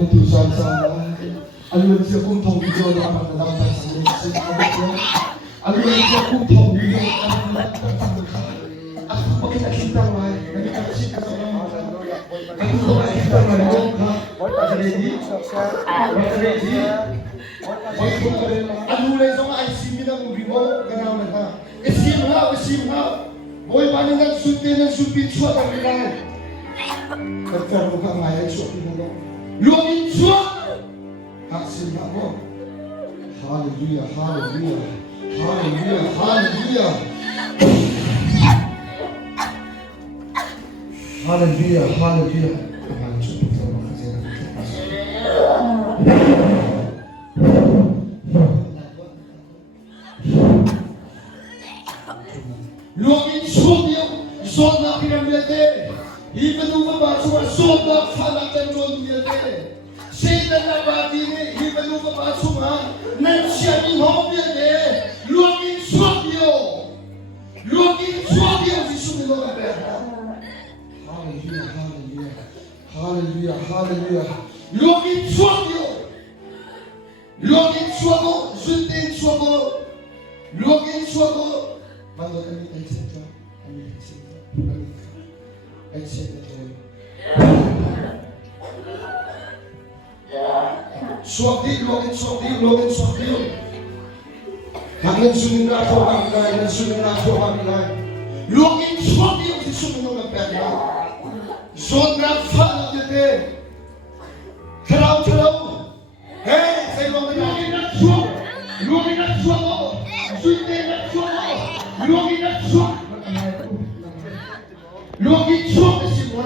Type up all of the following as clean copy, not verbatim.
Tuhan sana, alun siya kung thong video na ang nalaman sa mga alun siya kung thong video na ang nalaman sa mga at makikita nga, nakikita sa mga at makikita nga ka, ready? Ready? Alulay sa mga ICB na movie mo, ganaw na ka. Isim ha, boy paano nagsunti ng supit suwa ang bilangan. Nagkaroon ka ngayon, suwa pinulong. Luwagin suwa! Haksin na mo. Hallelujah, hallelujah, hallelujah, hallelujah. Hallelujah, hallelujah. Luwagin suwa niyo, suwa na pinamilate. Even though mabasura, sobrang falatan doon niyate. Satan na batini, even though mabasura, nansya ni homiyate. Luwagin swabyo. Luwagin swabyo, Jesus nilo na pera. Hallelujah, hallelujah. Hallelujah, hallelujah. Luwagin swabyo. Luwagin swabo, suntin swabo. Luwagin swabo. Mando kami tayo sa ito. Kami sa ito. Etc. Swabdi, login swabdi. Hanggang sunin na ako ang ilay, sunin na ako ang ilay. Login swabdi yung sunin ng pera. Zon na fala dito. Taraw. Hey, say login na swab. Login na swab. Sunday na swab. Login na swab. Login swab si mo.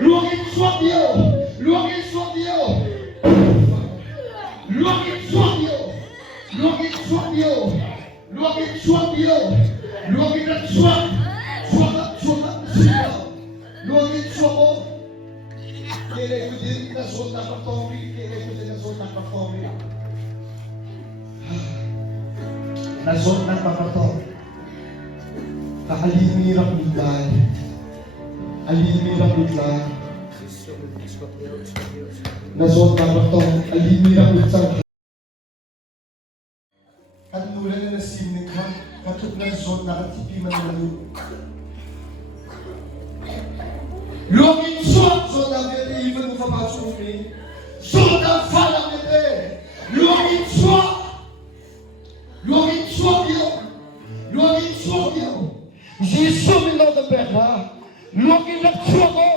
Login swab yo. Login swab yo. Login swab yo. Login swab yo. Login swab yo. Login na swab. Swab. Login swab. Kaya ko din na swab na performing. Nasot na papato. Kakalimira bigay. Alimira bigay. Nasot na papato. Alimira bigay. Kanulan na nasinig ka. Katuk na nasot na katipi man lalu. Login sot. Sot na bete. Even mo papasok me. Sot na fala bete. Login sot. Login swabyo. Jesus milo the better. Login swabyo.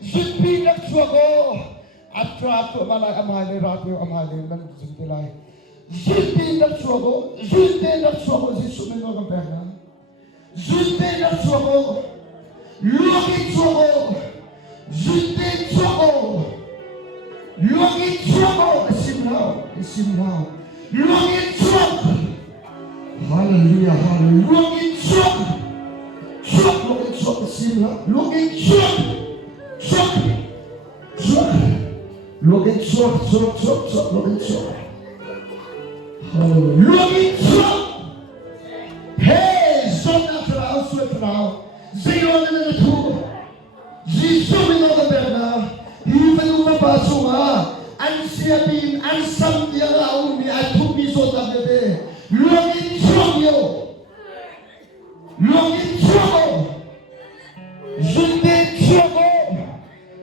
Zutbi swabyo. Atrap malay amali rapi amali man zutbilay. Zutbi swabyo. Jesus milo the better. Zutbi swabyo. Login swabyo. Zutbi swabyo. Login swabyo. Isim now. Login swabyo. Hallelujah, hallelujah. Login swabyo. Login swabyo. Isim now. Login swabyo. Login swabyo. Login swabyo. Hallelujah. Login swabyo. Hey, zona frau, frau. Zero na tu. Jesus milo the better. Even umabasok nga. Ang siyapin, ang samdiya na umi at tumiso na bebe. Login swabyo. Login swabyo. Zundin swabyo.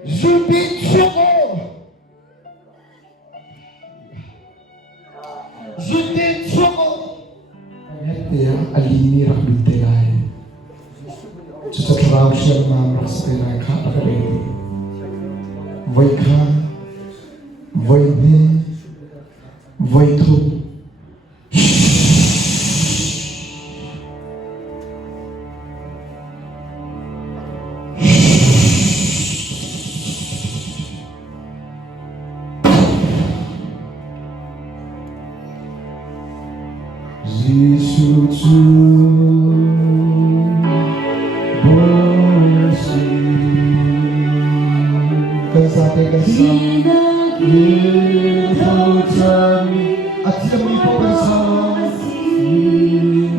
Zundin swabyo. Zundin swabyo. Kaya alinir ang bintilay. Sa trabaho siya mamrak sa pinay ka akarili. Vai cá, vai ver, vai tu. Jesus at sila mo ipapasama.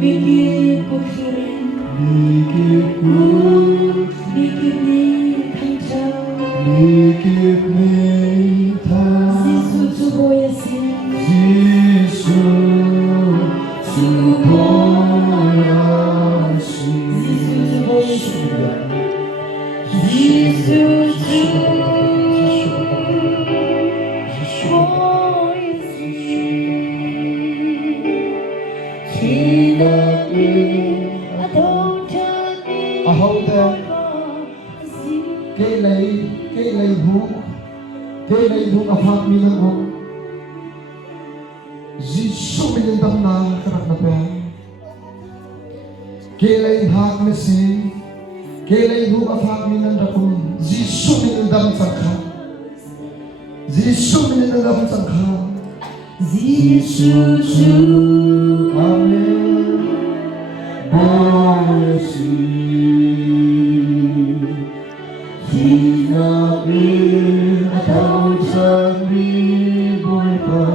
Mikir ko Mikir ko. Mikir ni kang kita Jesus suboyasin Yesus suboyasin Jesus ahau te ke lei hu afak milan ho Jisu milan dam na karak na pe ke lei hak me si ke lei hu afak milan da kun Jisu milan dam sakha Jisu milan dam sakha Jesus amen Bosi Sinabi atau sabi boy pa